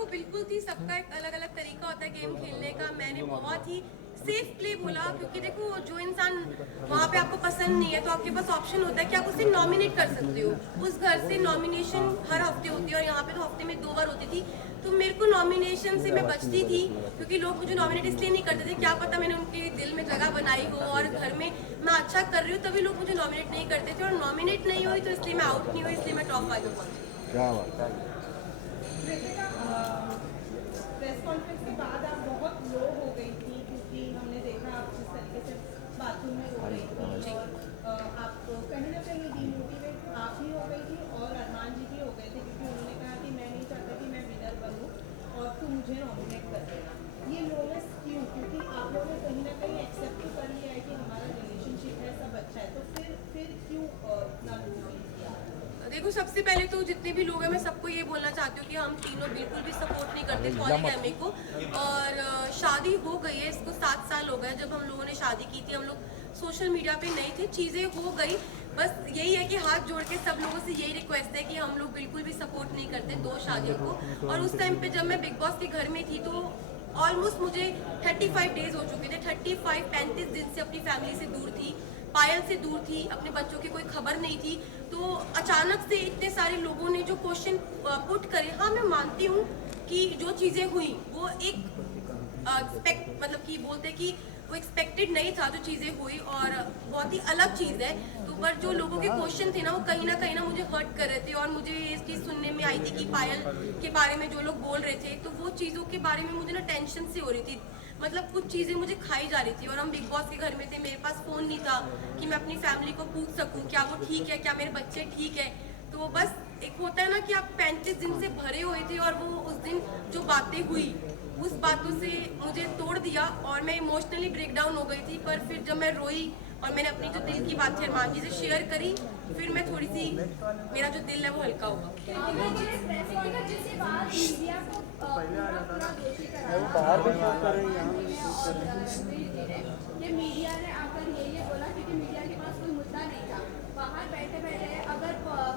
देखो बिल्कुल थी, सबका एक अलग अलग तरीका होता है गेम खेलने का। मैंने बहुत ही सेफ प्ले बोला, क्योंकि देखो जो इंसान वहाँ पे आपको पसंद नहीं है तो आपके पास ऑप्शन होता है कि आप उसे नॉमिनेट कर सकते हो। उस घर से नॉमिनेशन हर हफ्ते होती है और यहाँ पे तो हफ्ते में 2 बार होती थी। तो मेरे को नॉमिनेशन से मैं बचती थी, क्योंकि लोग मुझे नॉमिनेट इसलिए नहीं करते थे, क्या पता मैंने उनके दिल में जगह बनाई हो और घर में मैं अच्छा कर रही हूँ तभी लोग मुझे नॉमिनेट नहीं करते थे। और नॉमिनेट नहीं हुई तो इसलिए मैं आउट नहीं हुई, इसलिए मैं टॉप 5 में पहुंची। क्या बात है। प्रेस कॉन्फ्रेंस के बाद आप बहुत लो हो गई थी, क्योंकि हमने देखा आप जिस तरीके से बाथरूम में हो रही थी और आप कहीं ना कहीं डिमोटिवेट आप ही हो गई थी और अरमान जी भी हो गए थे, क्योंकि उन्होंने कहा कि मैं नहीं चाहता कि मैं विनर बनूं और तू मुझे नॉमिनेट कर देना। ये लोनेस क्यों? क्योंकि आप लोगों ने कहीं ना कहीं एक्सेप्ट तो कर लिया है कि हमारा रिलेशनशिप है, सब अच्छा है, तो फिर क्यों इतना लो फील किया? देखो सबसे पहले तो जितने भी लोग हैं मैं सबको ये बोलना चाहती हूँ कि हम तीनों बिल्कुल भी सपोर्ट नहीं करते पॉलीगैमी को। और शादी हो गई है, इसको 7 साल हो गए जब हम लोगों ने शादी की थी। हम लोग सोशल मीडिया पे नहीं थे, चीज़ें हो गई। बस यही है कि हाथ जोड़ के सब लोगों से यही रिक्वेस्ट है कि हम लोग बिल्कुल भी सपोर्ट नहीं करते 2 शादियों को। और उस टाइम पे जब मैं बिग बॉस के घर में थी तो ऑलमोस्ट मुझे 35 डेज हो चुके थे। 35 दिन से अपनी फैमिली से दूर थी, पायल से दूर थी, अपने बच्चों की कोई खबर नहीं थी। तो अचानक से इतने सारे लोगों ने जो क्वेश्चन पुट करे, हाँ मैं मानती हूँ कि जो चीज़ें हुई वो एक मतलब कि बोलते कि वो एक्सपेक्टेड नहीं था जो चीज़ें हुई, और बहुत ही अलग चीज़ है। तो पर जो लोगों के क्वेश्चन थे ना, वो कहीं ना मुझे हर्ट कर रहे थे। और मुझे ये चीज़ सुनने में आई थी कि पायल के बारे में जो लोग बोल रहे थे, तो वो चीज़ों के बारे में मुझे ना टेंशन सी हो रही थी। मतलब कुछ चीज़ें मुझे खाई जा रही थी। और हम बिग बॉस के घर में थे, मेरे पास फ़ोन नहीं था कि मैं अपनी फैमिली को पूछ सकूं क्या वो ठीक है, क्या मेरे बच्चे ठीक है। तो बस एक होता है ना कि आप 35 दिन से भरे हुए थे, और वो उस दिन जो बातें हुई उस बातों से मुझे तोड़ दिया और मैं इमोशनली ब्रेक डाउन हो गई थी। पर फिर जब मैं रोई और मैंने अपनी जो दिल की बात थी अरमान जी से शेयर करी, फिर मैं थोड़ी सी, मेरा जो दिल है वो हल्का हुआ। ये मीडिया ने आकर ये बोला, क्योंकि मीडिया के पास कोई मुद्दा नहीं था। बाहर बैठे बैठे अगर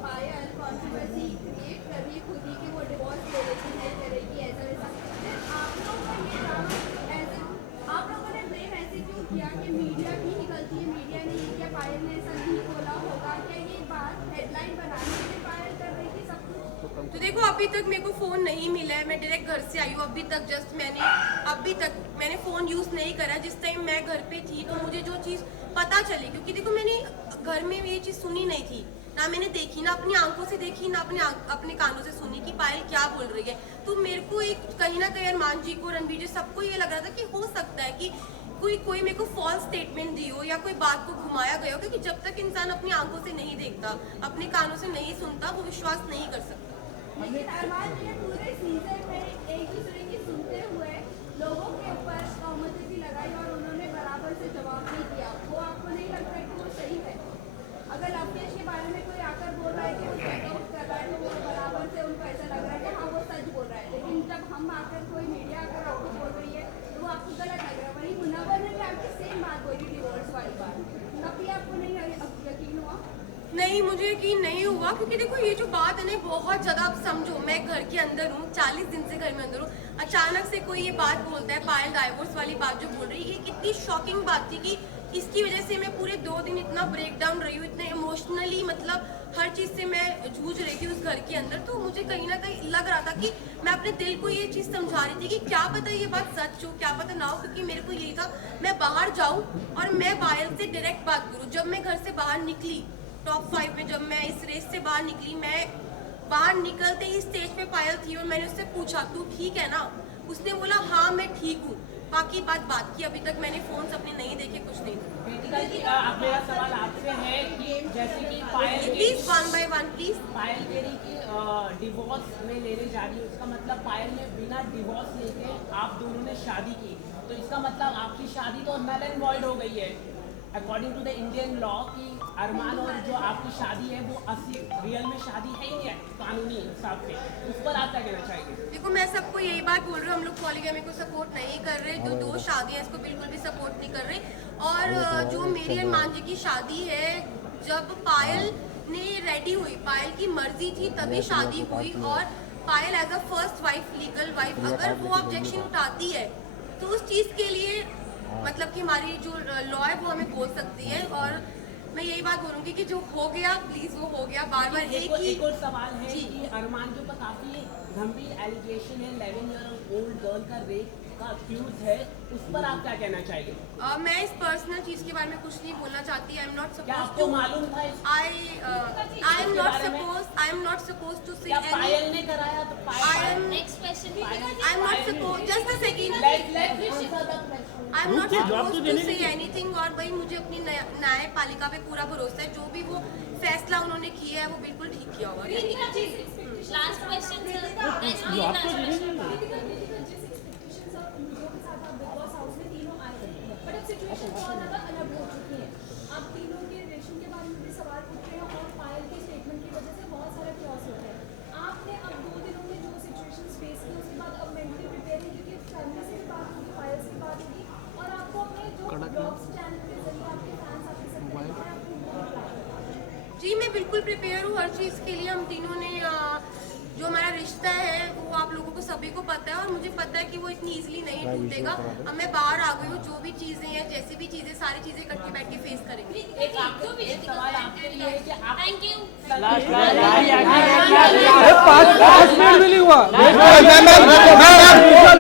पायल कॉन्ट्रोवर्सी क्रिएट कर रही है खुद ही कि वो डिवोर्स ले लेती नहीं करेगी ऐसा वैसा, फिर आप लोगों का ये ड्रामा ऐसे, आप लोगों ने ब्लेम ऐसे क्यों किया कि मीडिया की ही गलती है, मीडिया ने ये किया, पायल ने ऐसा नहीं बोला होगा? क्या ये बात हेडलाइन बनाने के लिए पायल कर रही थी सब कुछ? तो देखो अभी तक मेरे को फ़ोन नहीं मिला है, मैं डायरेक्ट घर से आई हूँ। अभी तक मैंने फ़ोन यूज़ नहीं करा। जिस टाइम मैं घर पे थी तो मुझे जो चीज़ पता चली, क्योंकि देखो मैंने घर में ये चीज़ सुनी नहीं थी, ना मैंने देखी, ना अपनी आंखों से देखी, ना अपने कानों से सुनी कि पायल क्या बोल रही है। तो मेरे को एक कहीं ना कहीं अरमान जी को, रणबीर जी, सबको ये लग रहा था कि हो सकता है कि कोई मेरे को फॉल्स स्टेटमेंट दी हो या कोई बात को घुमाया गया हो। क्योंकि जब तक इंसान अपनी आंखों से नहीं देखता, अपने कानों से नहीं सुनता, वो विश्वास नहीं कर सकता। लेकिन अरमान जी ने पूरे सीजन में एक दूसरे की सुनते हुए लोगों के ऊपर तहमतें भी लगाई और उन्होंने बराबर से जवाब नहीं दिया। वो आपको नहीं लगता कि वो सही है? अगर लवकेश के बारे में कोई आकर बोल रहा है कि वो चेकआउट कर रहा है तो वो बराबर से उनको ऐसा लग रहा है कि हाँ वो सच बोल रहा है। लेकिन जब हम आकर कोई मीडिया आकर आपको बोल रही है तो वो आपको गलत लग रहा है। वहीं मुनव्वर ने भी आपकी सेम बात बोली डिवोर्स वाली बात, तब भी आपको नहीं यकीन हुआ? नहीं, मुझे यकीन नहीं हुआ, क्योंकि देखो ये जो बात है ना बहुत ज़्यादा, आप समझो मैं घर के अंदर हूँ, 40 दिन से घर में अंदर हूँ, अचानक से कोई ये बात बोलता है, पायल डाइवोर्स वाली बात जो बोल रही है, ये इतनी शॉकिंग बात थी कि इसकी वजह से मैं पूरे 2 दिन इतना ब्रेक डाउन रही हूँ, इतने इमोशनली, मतलब हर चीज़ से मैं जूझ रही थी उस घर के अंदर। तो मुझे कहीं ना कहीं लग रहा था कि मैं अपने दिल को ये चीज़ समझा रही थी कि क्या पता ये बात सच हो, क्या पता ना हो। क्योंकि मेरे को यही था मैं बाहर जाऊँ और मैं पायल से डायरेक्ट बात करूँ। जब मैं घर से बाहर निकली टॉप 5 में, जब मैं इस रेस से बाहर निकली, मैं बाहर निकलते ही स्टेज पे पायल थी और मैंने उससे पूछा तू ठीक है ना? उसने बोला हाँ मैं ठीक हूँ। बाकी बात की। अभी तक मैंने फोन अपने नहीं देखे, कुछ नहीं। अब मेरा सवाल आपसे है कि जैसे कि पायल प्लीज 1 by 1 प्लीज। पायल कह रही कि डिवोर्स में लेने जा रही है, उसका मतलब पायल ने बिना डिवोर्स लेके आप दोनों ने शादी की, तो इसका मतलब आपकी शादी तो नल एंड वॉइड हो गई है according to the Indian law कि अरमान और जो आपकी शादी है वो असली रियल में शादी है ही नहीं है कानूनी हिसाब से। उस पर आप क्या कहना चाहेंगे? देखो मैं सबको यही बात बोल रही हूँ, हम लोग पॉलीगैमी को सपोर्ट नहीं कर रहे, जो 2 शादियाँ इसको बिल्कुल भी सपोर्ट नहीं कर रहे। और जो मेरी अरमान जी की शादी है, जब पायल ने रेडी हुई, पायल की मर्जी थी तभी शादी हुई। और Payal as a first wife, legal wife, अगर वो ऑब्जेक्शन उठाती है तो उस चीज़ के लिए मतलब कि हमारी जो लॉ है वो हमें बोल सकती है। और मैं यही बात बोलूँगी कि जो हो गया प्लीज़ वो हो गया, बार बार एक और सवाल है जी। कि अरमान के ऊपर काफी गंभीर एलिगेशन है, 11 ईयर ओल्ड गर्ल का रेप का अक्यूज है, उस पर आप क्या कहना चाहेंगे? मैं इस पर्सनल चीज़ के बारे में कुछ नहीं बोलना चाहती। आई एम नॉट क्या सपोज आपको मालूम था I am not suppose to say क्या पायल ने कराया? तो Payal next question I am not supposed, just a second. I am not supposed to say anything। और भाई मुझे अपनी न्यायपालिका पे पूरा भरोसा है, जो भी वो फैसला उन्होंने किया है वो बिल्कुल ठीक किया होगा। लास्ट क्वेश्चन आप तीनों के रिलेशन के बारे में भी सवाल पूछ रहे हैं और पायल के स्टेटमेंट की वजह से बहुत सारा क्रॉस होता है। आपने अब 2 दिनों में जो सिचुएशन फेस की उसके बाद अब मेंटली प्रिपेयर है, क्योंकि फैमिली से भी बात होगी, पायल से भी बात होगी और आपको अपने जो ब्लॉग्स चैनल के जरिए आपके फैंस आपके साथ मिलते हैं, आपको जी मैं बिल्कुल प्रिपेयर हूँ हर चीज़ के लिए। हम तीनों ने जो हमारा रिश्ता है वो आप लोगों को सभी को पता है और मुझे पता है कि वो इतनी इजीली नहीं टूटेगा। अब मैं बाहर आ गई हूँ, जो भी चीज़ें हैं, जैसी भी चीज़ें, सारी चीज़ें इकट्ठे बैठ के फेस करेंगे। एक सवाल आपके लिए है कि आप थैंक यू 5 मिनट भी नहीं हुआ।